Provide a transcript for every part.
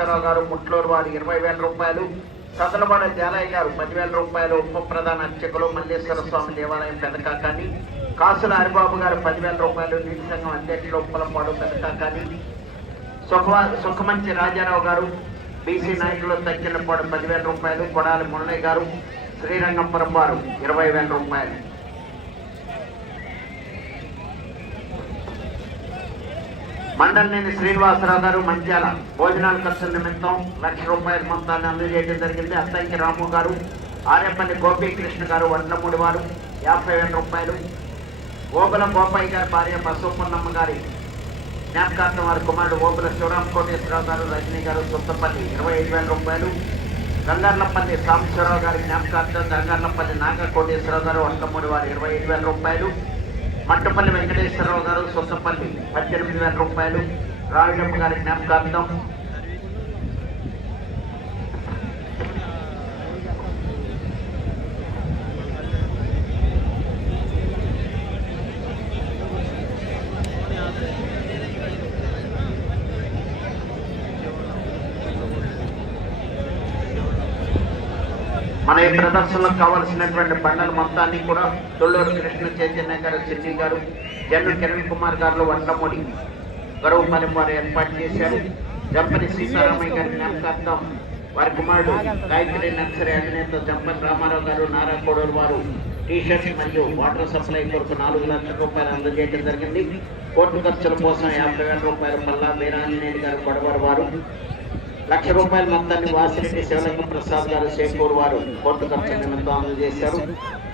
నాగేశ్వరరావు గారు ముట్లూరు వారు ఇరవై వేల రూపాయలు సదలవాడ జాలయ్య గారు పదివేల రూపాయలు ఉప ప్రధాన అర్చకులు మల్లేశ్వర స్వామి దేవాలయం పెదకాకాని కాసుల హరిబాబు గారు పదివేల రూపాయలు నీటి సంఘం అధ్యక్షులు ఉప్పలపాడు పెదకాకాని సుఖవా సుఖమంచి రాజారావు గారు బీసీ నాయకులు తగ్గినపాడు పదివేల రూపాయలు కొడాలి మున్నయ్య గారు శ్రీరంగంపురం వారు ఇరవై వేల రూపాయలు. మండలినేని శ్రీనివాసరావు గారు మంత్యాల భోజనాల ఖర్చుల నిమిత్తం లక్ష రూపాయల మొత్తాన్ని అందజేయడం జరిగింది. అత్తంకి రాము గారు ఆర్యపల్లి గోపీకృష్ణ గారు వడ్లమూడి వారు యాభై వేల రూపాయలు. ఓబుల గోపయ్య గారి భార్య బసవపున్నమ్మ గారి జ్ఞాపకార్థం వారి కుమారుడు గోపుల శివరామ్ కోటేశ్వరరావు గారు రజనీ గారు సొంతపల్లి ఇరవై ఐదు వేల రూపాయలు. గంగార్లపల్లి సాంబశ్వరరావు గారి జ్ఞాపకార్థం గంగార్లపల్లి నాగ కోటేశ్వరరావు గారు వడ్లమూడి వారు ఇరవై ఐదు వేల రూపాయలు. మట్టపల్లి వెంకటేశ్వరరావు గారు సొంతపల్లి పద్దెనిమిది వేల రూపాయలు రావిడమ్మ గారి జ్ఞాపకార్థం మన ఈ ప్రదర్శనలో కావాల్సినటువంటి బండల మొత్తాన్ని కూడా తొల్లూరు కృష్ణ చైతన్య గారు సిద్ధి గారు జనరల్ కిరణ్ కుమార్ గారు వంటమూడి గరువుపల్లి వారు ఏర్పాటు చేశారు. జంపని సీతారామయ్య గారి జ్ఞాపకార్థం వారి కుమారుడు గాయత్రి నర్సరీ అధినేత జంపని రామారావు గారు నారా కోడూరు వారు టీషర్ట్స్ మరియు వాటర్ సప్లై కొరకు నాలుగు లక్షల రూపాయలు అందజేయడం జరిగింది. కోర్టు ఖర్చుల కోసం యాభై వేల రూపాయల పల్లా వీరాంజనేయుడు గారు కొడవరు వారు లక్ష రూపాయల మొత్తాన్ని వాసిరెడ్డి శివలింగం ప్రసాద్ గారు శేఖూర్ వారు కోర్టు ఖర్చు నిమిత్తం అందజేశారు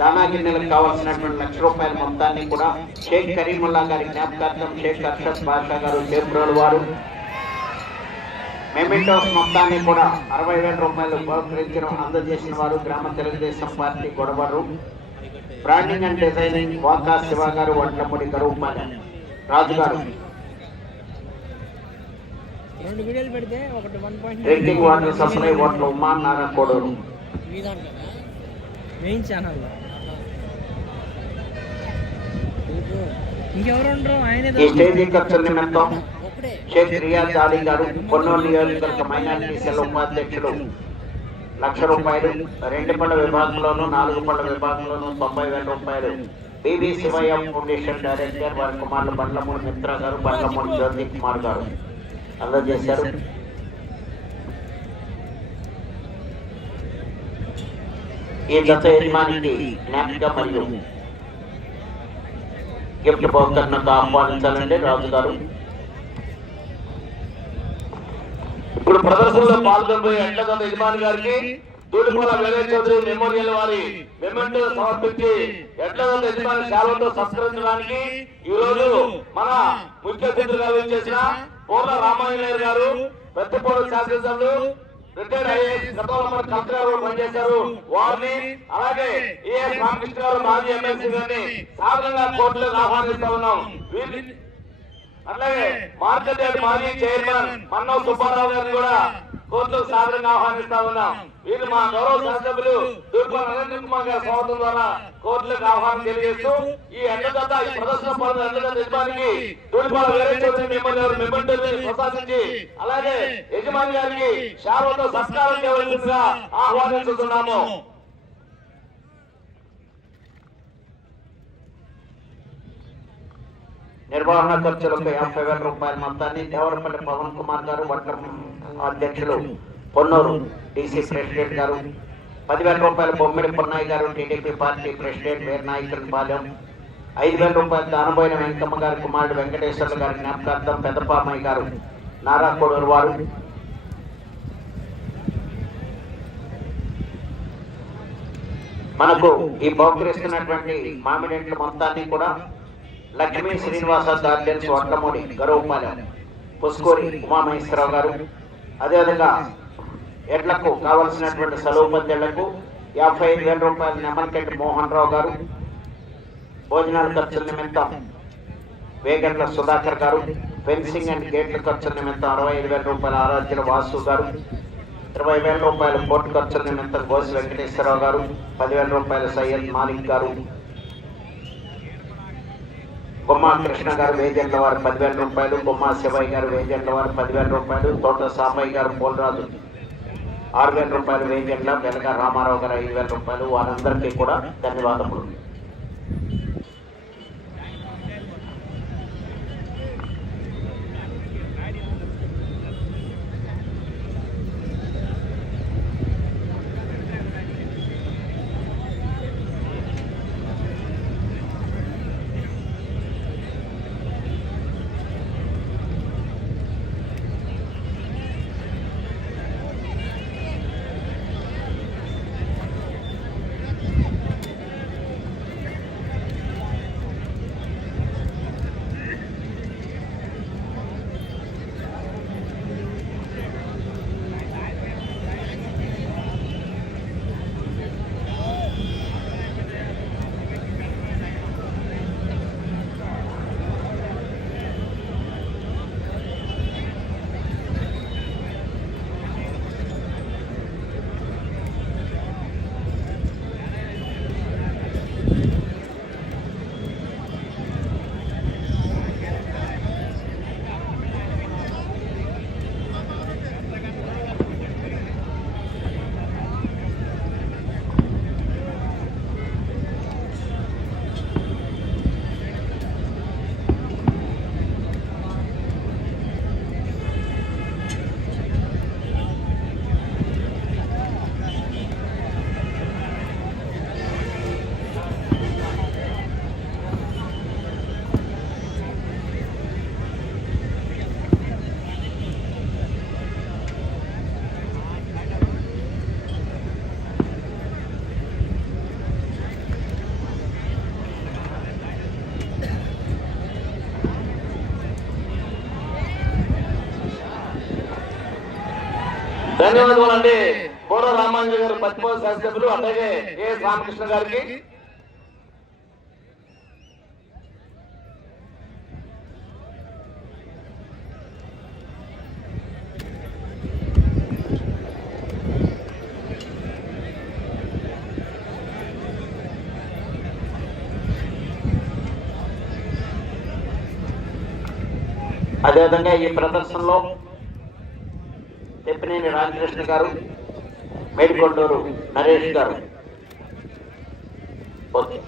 దానాగిన్నెలకు కావాల్సినటువంటి లక్ష రూపాయల మొత్తాన్ని కూడా షేక్ కరీముల్లా గారి జ్ఞాపకార్థం షేక్ అర్షద్ బాషా గారు చేబ్రోల్ వారు మెమెంటోస్ మొత్తాన్ని కూడా అరవై వేల రూపాయలు బహుకరించడం అందజేసిన వారు గ్రామ Telugu Desam party గొడవరు. Branding and designing Vaka Siva గారు వడ్లపూడి గరువుపాలెం రాజు గారు రెండు వీడియోలు పెడితే ఒకటి వన్ పాయింట్ ఓట్ల కోడూరు మీ మెయిన్ ఛానల్లో ఇంకెవరు ఉండరు? ఆయనే ఈ స్టేజీ ఖర్చుల నిమిత్తం ఒకడే షేక్ రియాజ్ అలీ గారు కొన్నూరు నియోజకవర్గ మైనారిటీ సెల్ ఉపాధ్యక్షులు లక్ష రూపాయలు రెండు పళ్ళ విభాగంలోనూ నాలుగు పళ్ళ విభాగంలోనూ తొంభై వేల రూపాయలు. బీబీ శివయ్య ఫౌండేషన్ డైరెక్టర్ వారి కుమారులు బండ్లమూడి మిత్ర గారు బండ్లమూడి జ్యోతి కుమార్ గారు. అందజేశారు ఈ గత యజమానికి జ్ఞాపిక మరియు గిఫ్ట్ బహుకరణకు ఆహ్వానించాలండి రాజు గారు? ఇప్పుడు ప్రదర్శనలో పాల్గొనబోయే ఎండగత యజమాని గారికి తూలిపల వేలే చౌదరి మెమోరియల్ వారి మెమెంటో సమర్పించి ఎండగత యజమాని సేవలతో సత్కరించడానికి ఈ రోజు మన ముఖ్య అతిథులుగా చేసిన పూర్ణ రామాయణ గారు పెద్దపూడి శాసనసభ్యులు రిటైర్డ్ ఐఏఎస్ గతంలో మన కలెక్టర్ గారు పనిచేశారు. వారిని అలాగే ఏఎస్ రామకృష్ణ గారు మాజీ ఎమ్మెల్సీ గారిని సాధారణంగా కోర్టులకు ఆహ్వానిస్తా ఉన్నాం. అట్లాగే మార్కెట్ యార్డ్ మాజీ చైర్మన్ మన్నో సుబ్బారావు గారిని కూడా కోర్టుకు సాధారణంగా ఆహ్వానిస్తా ఉన్నాం. వీరు మా గౌరవ శాసనసభ్యులు తూర్పు నరేంద్ర కుమార్ గారి స్వాగతం ద్వారా కోర్టులకు ఆహ్వానం తెలియజేస్తూ ఈ ఎండగత ఈ ప్రదర్శన పనుల ఎండగత యజమానికి తూర్పాల వేరే చౌదరి మిమ్మల్ని మిమ్మల్ని ప్రసాదించి అలాగే యజమాని గారికి శారవతో సత్కారం చేయవలసిందిగా ఆహ్వానిస్తున్నాము నిర్వహణ ఖర్చులకు యాభై వేల రూపాయల మొత్తాన్ని దేవరపల్లి పవన్ కుమార్ గారు వడ్ల అధ్యక్షులు పొన్నూరు డీసీ ప్రెసిడెంట్ గారు పదివేల రూపాయల బొమ్మిడి పొన్నాయి గారు TDP party president Veeranayakudi Palem ఐదు వేల రూపాయలు దానబోయిన వెంకమ్మ గారి కుమారుడు వెంకటేశ్వర్లు గారి జ్ఞాపకార్థం పెద్దపామయ్య గారు నారా కోడూరు వారు. మనకు ఈ బహుకరిస్తున్నటువంటి మామిడి మొత్తాన్ని కూడా లక్ష్మీ శ్రీనివాస దార్లెన్స్ వడ్లమూడి గరవపాలెం పుస్కూరి ఉమామహేశ్వరరావు గారు. అదేవిధంగా ఎడ్లకు కావలసినటువంటి సెలవు పందేళ్ళకు యాభై ఐదు వేల రూపాయలు నెమల్కెట్టి మోహన్ రావు గారు. భోజనాల ఖర్చుల నిమిత్తం వేగండ్ల సుధాకర్ గారు. ఫెన్సింగ్ అండ్ గేట్ల ఖర్చుల నిమిత్తం అరవై ఐదు వేల రూపాయల ఆరాధ్యుల వాసు గారు. ఇరవై వేల రూపాయల కోర్టు ఖర్చుల నిమిత్తం గోసి వెంకటేశ్వరరావు గారు. పదివేల రూపాయల సయ్యద్ మాలిక్ గారు. బొమ్మ కృష్ణ గారు వేజెంట్ల వారు పదివేల రూపాయలు బొమ్మ శివయ్య గారు వేజెంట్ల వారు పదివేల రూపాయలు తోట సామయ్య గారు పోలరాజు ఆరు వేల రూపాయలు వేజెంట్ల వెనక రామారావు గారు ఐదు వేల రూపాయలు. వారందరికీ కూడా ధన్యవాదములు. ధన్యవాదాలు అండి బోర రామాంజన్ గారు పశ్చిమ శాసనసభ్యులు అలాగే ఏ రామకృష్ణ గారికి. అదేవిధంగా ఈ ప్రదర్శనలో తెప్పినేని రామకృష్ణ గారు మేడికొండూరు నరేష్ గారు ఓకే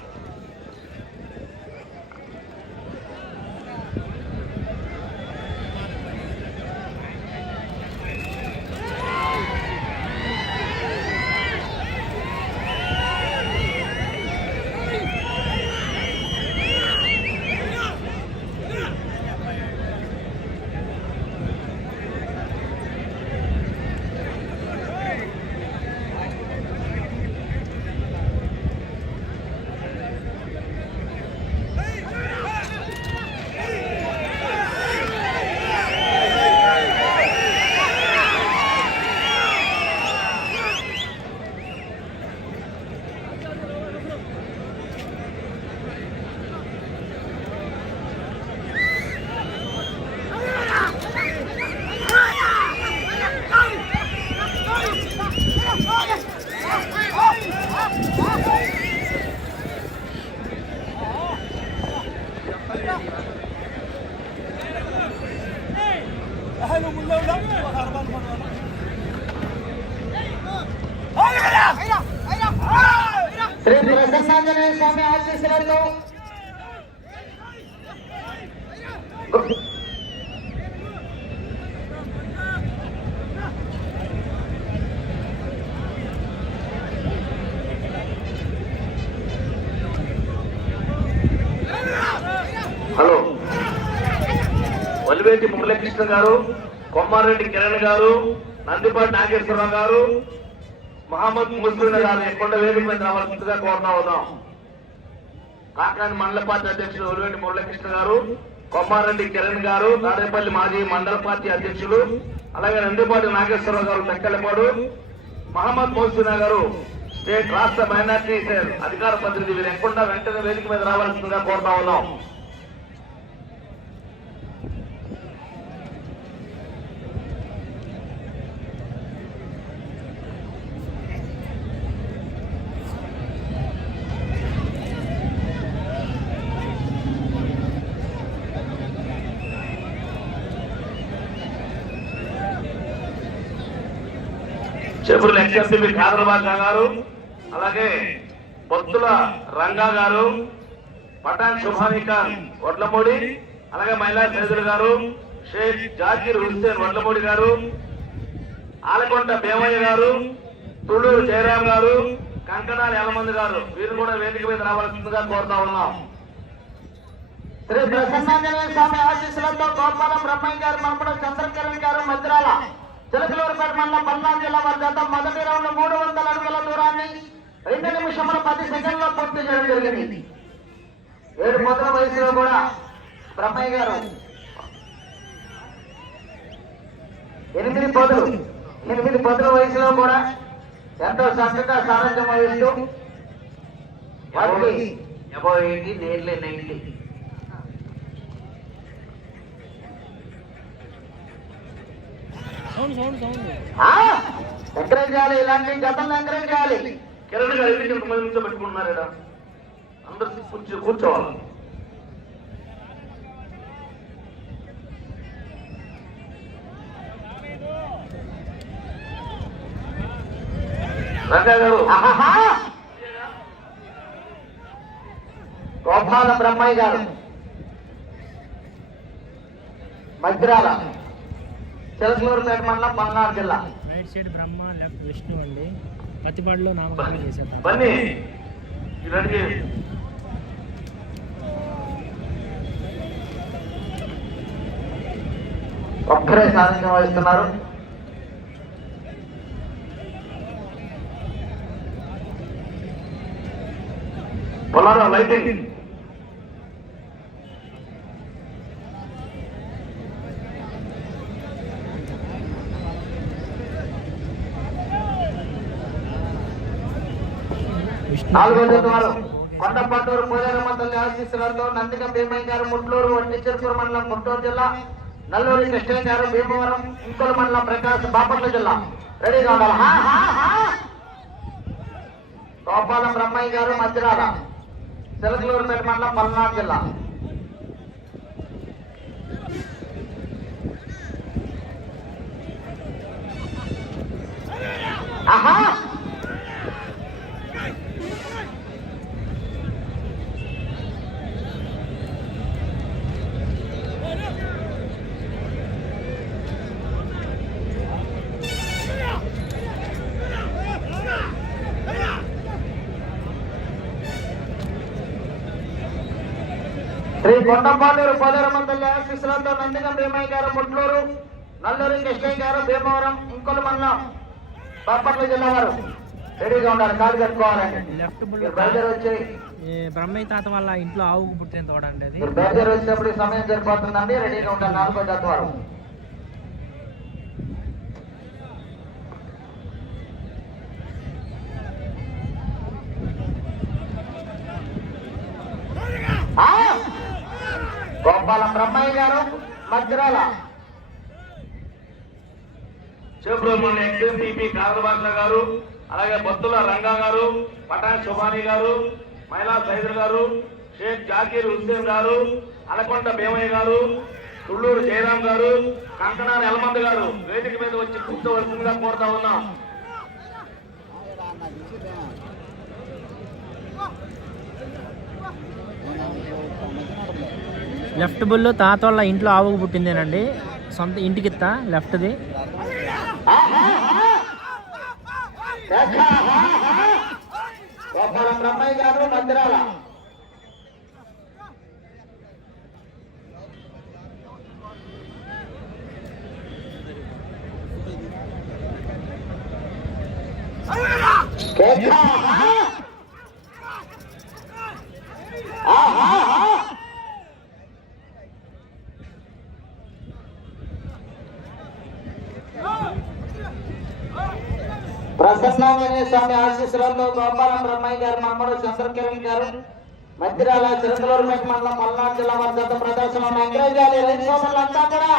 శ్రీ ప్రసన్నాంజనేయ స్వామి ఆశీస్సులతో హలో. వల్లివేటి మురళీకృష్ణ గారు కొమ్మారెడ్డి కిరణ్ గారు నందిపాటి నాగేశ్వరరావు గారు మహమ్మద్ ముస్లిం గారు కొండ వేదిక మీద రావాల్సిందిగా కోరుతా ఉన్నాం. కాకాని మండల పార్టీ అధ్యక్షులు ఒలివేటి మురళకృష్ణ గారు కొమ్మారెడ్డి కిరణ్ గారు తాడేపల్లి మాజీ మండల పార్టీ అధ్యక్షులు అలాగే నందిపాటి నాగేశ్వరరావు గారు తెక్కలపాడు మహమ్మద్ మోసినా గారు స్టేట్ రాష్ట్ర మైనార్టీ అధికార ప్రతినిధి వీరు ఎక్కడ వెంటనే వేదిక మీద రావాల్సిందిగా కోరుతా ఉన్నాం. చెబురుల ఎక్స్ఎంపీ ఖాదర్బాద్ గారు. అలాగే పొత్తుల రంగా గారు పఠాన్ శుభాని ఖాన్ వడ్లమూడి అలాగే మహిళా సైదులు గారు షేక్ జాకీర్ హుస్సేన్ వడ్లమూడి గారు ఆలకొండ భీమయ్య గారు తుళ్ళూరు జయరాం గారు కంకణాల యలమంది గారు. వీరు కూడా వేదిక మీద రావాల్సిందిగా కోరుతా ఉన్నాం. శ్రీ ప్రసన్నాంజనేయ స్వామి ఆశీస్సులతో గోపాల బ్రహ్మయ్య గారు మనపడ చంద్రకరణ్ గారు మద్రాల చిలకలూరుపేట మండలం పల్నాడు జిల్లా వారి జత మొదటి రౌండ్ మూడు వందల అడుగుల దూరాన్ని రెండు నిమిషముల పది సెకండ్లో పూర్తి చేయడం జరిగింది. ఏడు మొదల వయసులో కూడా బ్రహ్మయ్య గారు ఎనిమిది పదులు ఎనిమిది పదుల వయసులో కూడా ఎంతో చక్కగా సారథ్యం వహిస్తూ వారికి about eighty nearly ninety. Encourage చేయాలి ఇలాంటి జతలను ఎంకరేజ్ చేయాలి. కిరణ్ గారు ఎందుకు నుంచో పెట్టుకుంటున్నారు అందరూ కూర్చో కూర్చోవాలి. రంగా గారు! గోపాల బ్రహ్మయ్య గారు. మద్రాల చిలకలూరుపేట మండలం పల్నాడు జిల్లా. Right side Brahma left Vishnu అండి. పత్తిపాడులో నామకరణం చేసేద్దాం. బన్నీ రెడీ ఒక్కరే సాధించం వహిస్తున్నారు. పొలారా లైటింగ్ విష్ణు నాలుగో జత వారు కొండపట్టూరు పూజారమ్మ తల్లి ఆశీస్సులతో నందిక భీమయ్య గారు ముట్లూరు వడ్డిచెరుకూరు మండలం గుంటూరు జిల్లా నల్లూరి కృష్ణయ్య గారు భీమవరం ఇంకోల మండలం ప్రకాశ్ బాపట్ల జిల్లా. రెడీగా ఉండాలి? గోపాలం బ్రహ్మయ్య గారు మధ్యరాల చిలకలూరుపేట మండలం పల్నాడు జిల్లా. ఆహా! కొండపాలూరు పోలేరమ్మ తల్లి ఆశీస్సులతో నందిగం భీమయ్య గారు ముట్లూరు నల్లూరి కృష్ణయ్య గారు భీమవరం ఇంకొల మండలం బాపట్ల జిల్లా వారు. రెడీగా ఉండాలి కాలు కట్టుకోవాలండి. బయలుదేరి వచ్చి బ్రహ్మయ్య తాత వాళ్ళ ఇంట్లో ఆవుకు పుట్టిన తోడండి అది. బయలుదేరి వచ్చినప్పుడు ఈ సమయం సరిపోతుందండి రెడీగా ఉండాలి నాలుగో జత వారు. ఆ! గోపాల బ్రహ్మయ్య గారు మధ్యరాల. శివబ్రహ్మణ్య ఎక్స్ఎంపీపీ కాదరబాష గారు అలాగే బొత్తుల రంగా గారు పటాన్ శుభాని గారు మహిళా సైదుల్ గారు షేక్ జాకీర్ హుస్సేన్ గారు అలకొండ భీమయ్య గారు తుళ్ళూరు జయరాం గారు కంకణాల ఎలమంద గారు వేదిక మీద వచ్చి కూర్చోవలసిందిగా కోరుతా ఉన్నాం. లెఫ్ట్ బుల్ తాత వాళ్ళ ఇంట్లో ఆవుకు పుట్టిందేనండి. సొంత ఇంటికి ఇత్తా లెఫ్ట్ది. గోపాలం బ్రహ్మయ్య గారు మధ్యరాల కేకా! ఆహా! ప్రసన్నాంజనేయ స్వామి ఆశీస్సులతో గోపాలం బ్రహ్మయ్య గారు మమ్మడు చంద్రకిరణ్ గారు మధ్యరాల మండలం జిల్లా వారి ఎంకరేజ్ చేయాలి కూడా.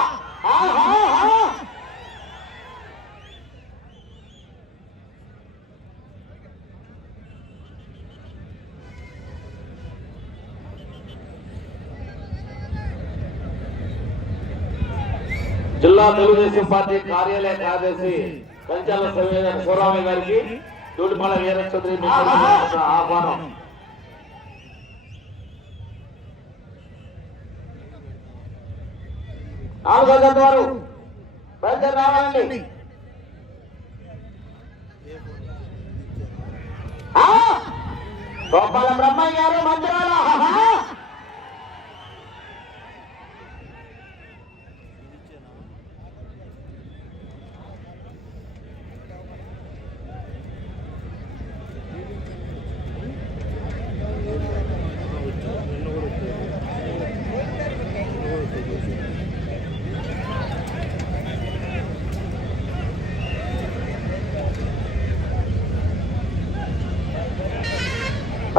జిల్లా తెలుగుదేశం పార్టీ కార్యాలయ కార్యదర్శి కంచాల సూరామయ్య గారికి దూడిపాల వీర చౌదరి మెమోరియల్ యొక్క ఆహ్వానం. నాలుగో వారు బయలుదేరి రావాలండి! గోపాల బ్రహ్మయ్య గారు మందిరాల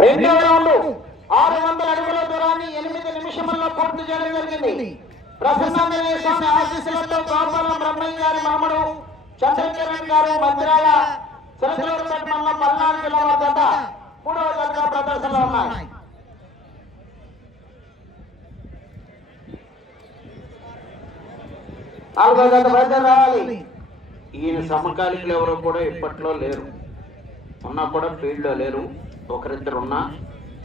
రెండవ రౌండ్ ఆరు వందల అడుగుల దూరాన్ని ఎనిమిది నిమిషముల్లో పూర్తి చేయడం జరిగింది. ప్రసన్నాంజనేయ స్వామి ఆశీస్సులతో గోపాలం బ్రహ్మయ్య గారి మామడు చంద్రకిరణ్ గారు మందిరాల సిరసలూరుపేట మండలం పల్నాడు జిల్లా వద్ద మూడవ జత ప్రదర్శనలో ఉన్నాయి. నాలుగో జత బయలుదేరి రావాలి. ఈయన సమకాలికులు ఎవరు కూడా ఇప్పట్లో లేరు. ఉన్నా కూడా ఫీల్డ్లో లేరు. ఒకరిద్దరున్నా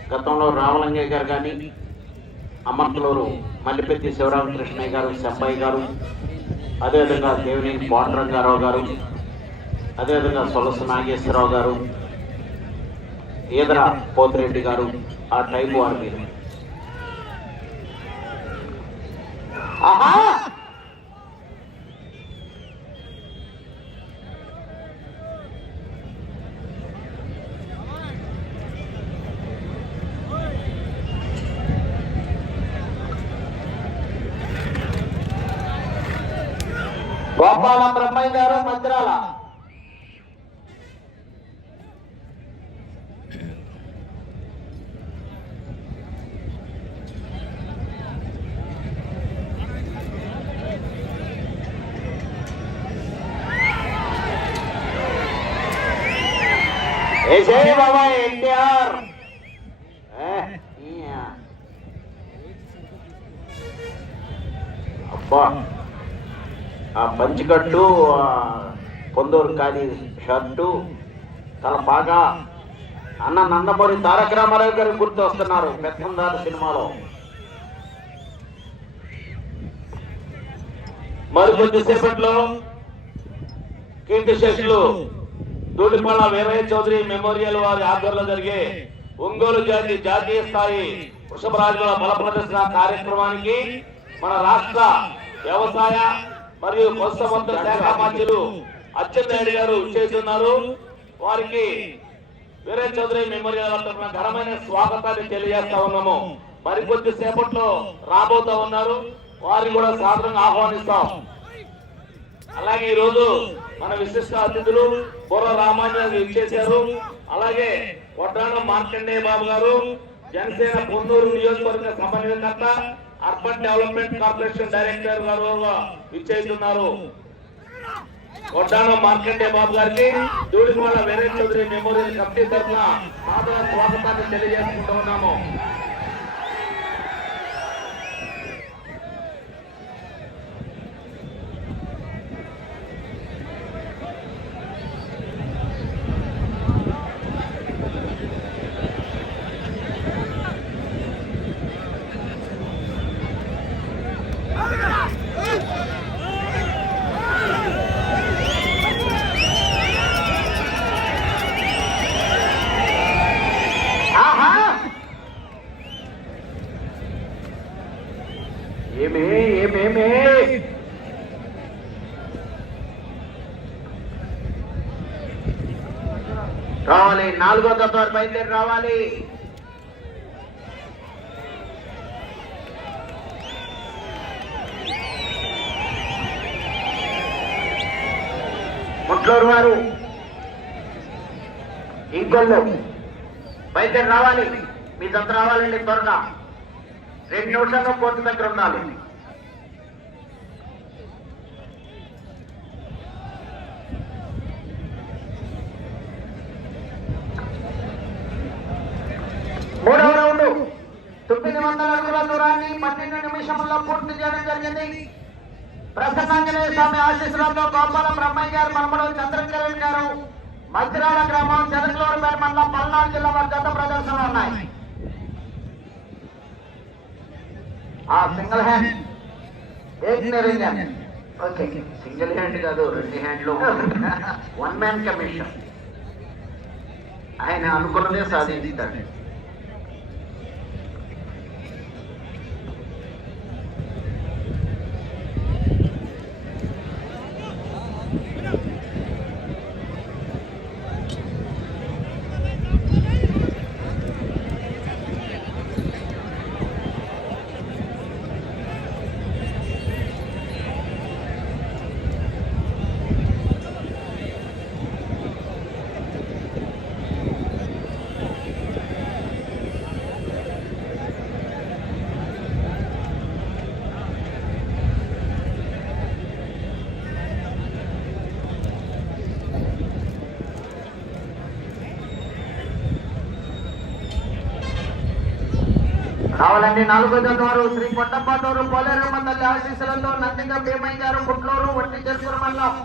గతంలో రామలింగయ్య గారు కానీ అమర్తలూరు మల్లిపెత్తి శివరామకృష్ణయ్య గారు శంభయ్య గారు అదేవిధంగా దేవినేని పాండురంగారావు గారు అదేవిధంగా సొలస నాగేశ్వరరావు గారు ఈదర పోతిరెడ్డి గారు ఆ టైపు వారు మీరు. ఆహా! గోపాల బ్రహ్మయ్య గారు మంత్రాల ఆ పొందూరు కాని షర్టు చాలా బాగా అన్న నందమూరి తారక రామారావు గారు గుర్తు వస్తున్నారు పెద్దందారు సినిమాలో. మరికొద్ది సేపట్లో కీర్తి శేషులు దూడిపాళ వీరయ్య చౌదరి మెమోరియల్ వారి ఆధ్వర్యంలో జరిగే ఒంగోలు జాతి జాతీయ స్థాయి వృషభరాజుల బల ప్రదర్శన కార్యక్రమానికి మన రాష్ట్ర వ్యవసాయ మరియు పశుసంవర్ధక శాఖ మంత్రులు అచ్చెన్నాయుడు గారు చేస్తున్నారు. వారికి వీరే చౌదరి మెమోరియల్ ఘనమైన స్వాగతాన్ని తెలియజేస్తా ఉన్నాము. మరికొద్ది సేపట్లో రాబోతా ఉన్నారు. వారిని కూడా సాధారణంగా ఆహ్వానిస్తాం. అలాగే ఈ రోజు మన విశిష్ట అతిథులు బుర్ర రామాంజన్ ఇచ్చేశారు. అలాగే వడ్డానం మార్కండేయ బాబు గారు జనసేన పొన్నూరు నియోజకవర్గ సమన్వయకర్త అర్బన్ డెవలప్మెంట్ కార్పొరేషన్ డైరెక్టర్ గారు ఇచ్చేస్తున్నారు వడ్డానం మార్కండే బాబు గారికి దూడిమాల వీరేష్ చౌదరి మెమోరియల్ కమిటీ తరఫున సాదర స్వాగతాన్ని తెలియజేసుకుంటూ ఉన్నాము ఆహా ఏమే ఏమేమే రావాలి నాలుగో బయలుదేరి రావాలి. ముట్లూరు వారు ఇంకొల్లు బయలుదేరి రావాలి. మీ దత్త రావాలండి త్వరగా. రెండు నిమిషాల్లో కోర్టు దగ్గర ఉండాలి మూడవ రౌండ్ తొమ్మిది వందల అడుగుల దూరాన్ని పన్నెండు నిమిషంలో పూర్తి చేయడం జరిగింది. ప్రసన్నాంజనేయ స్వామి ఆశీస్సులతో గోపాలం బ్రహ్మయ్య గారు మనమడు చంద్రకిరణ్ గారు మధ్యరాల గ్రామం చెరకలూరుపేట మండలం పల్నాడు జిల్లా వారి ప్రదర్శనలు ఉన్నాయి. ఆ single hand okay. Single hand కాదు రెండు హ్యాండ్లు వన్ మ్యాన్ కమిషన్ ఆయన అనుకున్నదే సాధిస్తాడు కావాలండి నాలుగో జత వారు శ్రీ కొట్టపాటూరు పోలేరమ్మ తల్లి ఆశీస్సులతో నందిగా భీమయ్య గారు గుంటూరు వంటి చెరుకూరు మండలం.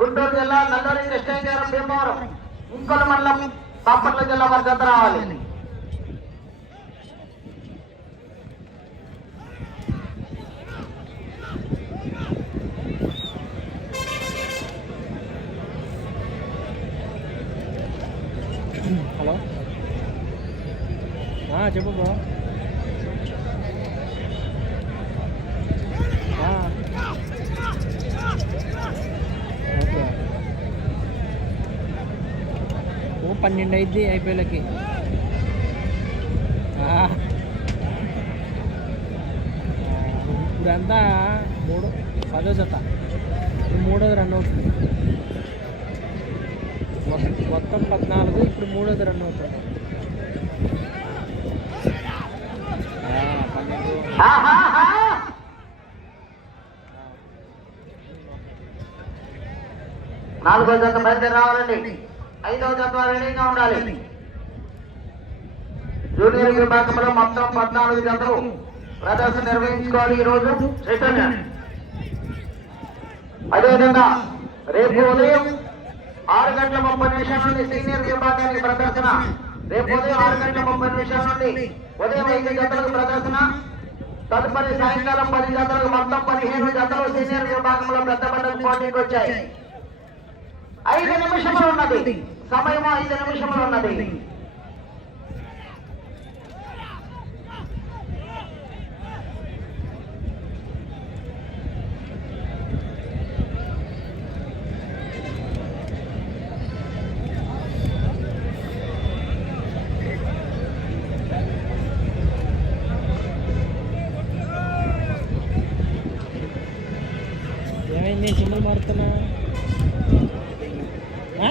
గుంటూరు జిల్లా నల్లూరి కృష్ణయ్య గారు భీమవరం. ఇంకొల మండలం బాపట్ల జిల్లా వారి జత రావాలి హలో ఆ, చెప్పు బ్రో ఆ. ఓకే ఓ పన్నెండు అయింది ఐపీఎల్కి ఇప్పుడంతా మూడు పదో జత. మూడోది రన్ అవుతుంది. మొత్తం- పద్నాలుగు ఇప్పుడు మూడోది రన్ అవుతుంది. నాలుగో జత బయలుదేరి రావాలండి. ఐదవ జత రెడీగా ఉండాలి. జూనియర్ విభాగంలో మొత్తం పద్నాలుగు జతలు ప్రదర్శన నిర్వహించుకోవాలి ఈ రోజు చైతన్య అదేవిధంగా రేపు ఉదయం ఆరు గంటల ముప్పై నిమిషాల నుండి సీనియర్ విభాగానికి ప్రదర్శన. రేపు ఉదయం ఆరు గంటల ముప్పై నిమిషాల నుండి ఉదయం ఐదు జతలకు ప్రదర్శన. తదుపరి సాయంకాలం పది జతలకు మొత్తం పదిహేను జతలు సీనియర్ విభాగంలో పెద్ద పెద్ద పోటీకి వచ్చాయి. ఐదు నిమిషములు ఉన్నది. సమయం ఐదు నిమిషములు ఉన్నది ఏమైంది సింబల్ మారుతున్నా ఆ?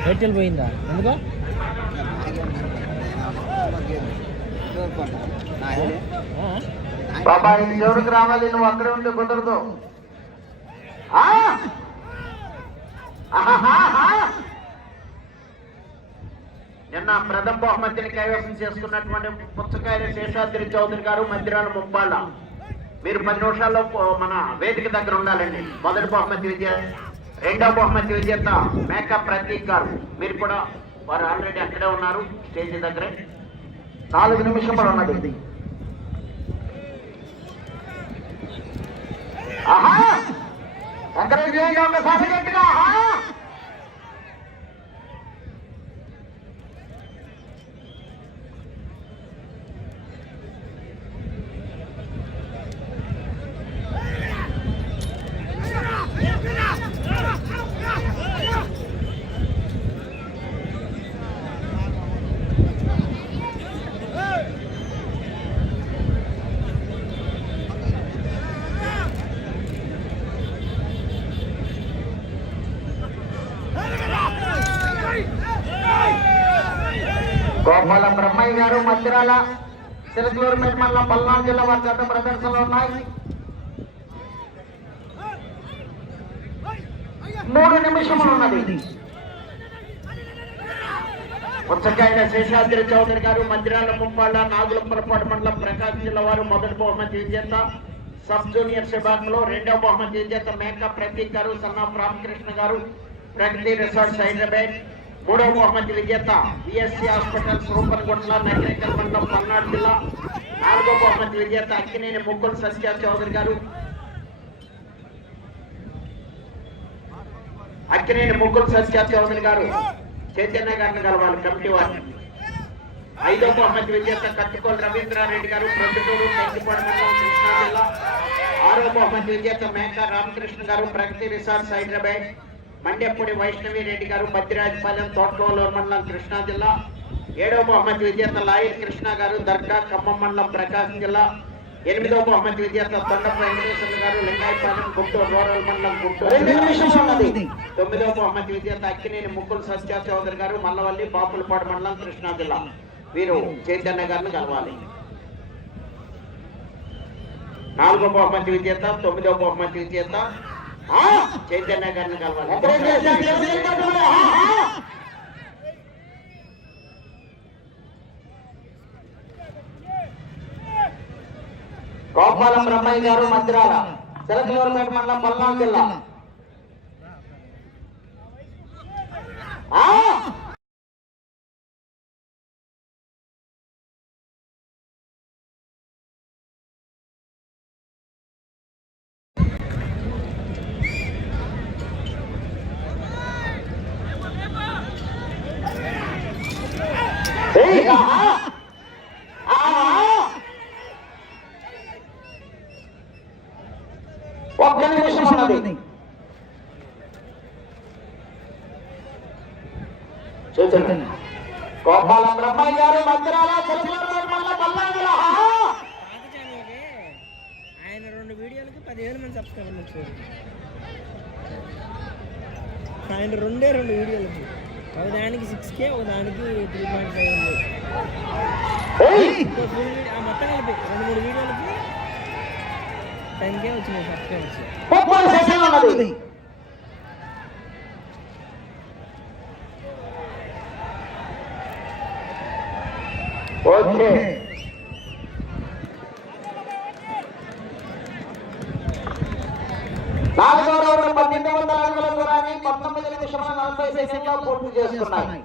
అదే ఎయిర్టెల్ పోయిందా? ఎందుకో? బాబా ఇది ఎవరికి రావాలి? నువ్వు అక్కడే ఉంటే కుదరదు. నిన్న ప్రథమ బహుమతిని కైవసం చేసుకున్నటువంటి పుచ్చకాయల శేషాద్రి చౌదరి గారు మందిరాల ముప్పాళ్ళ. మీరు పది నిమిషాల్లో మన వేదిక దగ్గర ఉండాలండి. మొదటి బహుమతి విజయ రెండవ బహుమతి విజేత మేకప్ ప్రతీక్ గారు. మీరు కూడా వారు ఆల్రెడీ అక్కడే ఉన్నారు స్టేజ్ దగ్గరే. నాలుగు నిమిషములు ఉన్నది. ఆహా! ఎంకరేజ్ చేయండి గట్టిగా ఆహా! గోపాల బ్రహ్మయ్య గారు మధ్యరాల సిలకలూరుపేట మండలం పల్నాడు జిల్లా వారి గత ప్రదర్శనలు ఉన్నాయి. మూడు నిమిషములు ఉన్నది. ఉచ్చకాయన శేషాద్రి చౌదరి గారు మందిరాల ముప్పాళ్ళ నాగుల పొరపాటు మండలం ప్రకాశం జిల్లా వారు మొదటి బహుమతి విజేత సబ్ జూనియర్ విభాగంలో రెండవ బహుమతి విజేత మేక ప్రతీక్ గారు సన్నా రామకృష్ణ గారు ప్రగతి రిసార్ట్స్ హైదరాబాద్. మూడవ బహుమతి విజేత బిఎస్సి హాస్పిటల్స్ రూపన్గుట్ల నగరేకల్ మండలం పల్నాడు జిల్లా. నాలుగో బహుమతి విజేత అక్కినేని ముగ్గురు సత్య చౌదరి గారు. అక్కినేని ముగ్గురు సత్య చౌదరి గారు చైతన్య గారిని కలవాలి కమిటీ వారిని. ఐదో బహుమతి విజేత కట్టుకోలు రవీంద్రారెడ్డి గారు ప్రొద్దుటూరు కంచిపాడు మండలం కృష్ణా జిల్లా. ఆరో బహుమతి విజేత మేక రామకృష్ణ గారు ప్రగతి రిసార్ట్స్ హైదరాబాద్. మండ్యపూడి వైష్ణవి రెడ్డి గారు బద్దిరాజపాలెం తోటలోలు మండలం కృష్ణా జిల్లా. ఏడవ బహుమతి విజేత లాయర్ కృష్ణ గారు దర్గా ఖమ్మం మండలం ప్రకాశం జిల్లా. ఎనిమిదవ బహుమతి విజేత తొండప వెంకటేశ్వర గారు లింగాయపాలెం గుంటూరు రూరల్ మండలం గుంటూరు తొమ్మిదవ బహుమతి విజేత అక్కినేని ముక్కుల సత్య చౌదరి గారు మల్లవల్లి బాపులపాడు మండలం కృష్ణా జిల్లా. వీరు చైతన్య గారిని కలవాలి. నాలుగో బహుమతి విజేత తొమ్మిదవ బహుమతి విజేత చైతన్య గారిని కలవాలి. గోపాలం బ్రహ్మయ్య గారు మందిరాల చిలకలూరుపేట మండలం పల్నాడు జిల్లా ఆ! ఏయ్, ఆహా! ఆహా! ఒక్క నిమిషం ఉన్నది చైతన్య గోపాలం బ్రహ్మయ్య గారు ఛానల్కి ఆయన రెండు వీడియోలకి పదివేల మంది సబ్స్క్రైబర్లు వచ్చారు ఆయన రెండే రెండు వీడియోలకి ఒక దానికి సిక్స్ కే ఒక దానికి త్రీ పాయింట్ ఫైవ్ ఉంది. మొత్తం కలిపి రెండు మూడు వీడియోలకి టెన్ కే వచ్చినాయి సబ్స్క్రైబర్స్ ముప్పై నాలుగో రౌండ్ పన్నెండు వందల అడుగుల దూరాన్ని పంతొమ్మిది నిమిషముల నలభై సెకండ్లో పూర్తి చేస్తున్నాయి.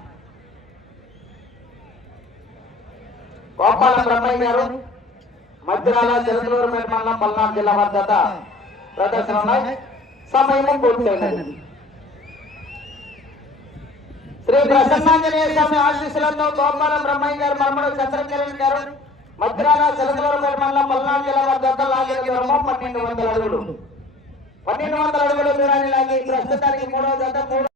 గోపాల బ్రహ్మయ్య గారు మధ్యరాల చిలకలూరుపేట మండలం పల్నాడు జిల్లా వద్ద ప్రదర్శన సమయం పూర్తయినది శ్రీ ప్రసన్నాంజనేయ స్వామి ఆశీస్సులతో గోపాల బ్రహ్మయ్య గారు మరమడు చంద్రకిరణ్ గారు మధ్యరాల చిలకలూరుపేట మండలం పల్నాడు జిల్లా వద్ద లాగిన దూరము పన్నెండు వందల అడుగులు. పన్నెండు వందల అడుగులు దూరాన్ని లాగి ప్రస్తుతానికి మూడో జత మూడు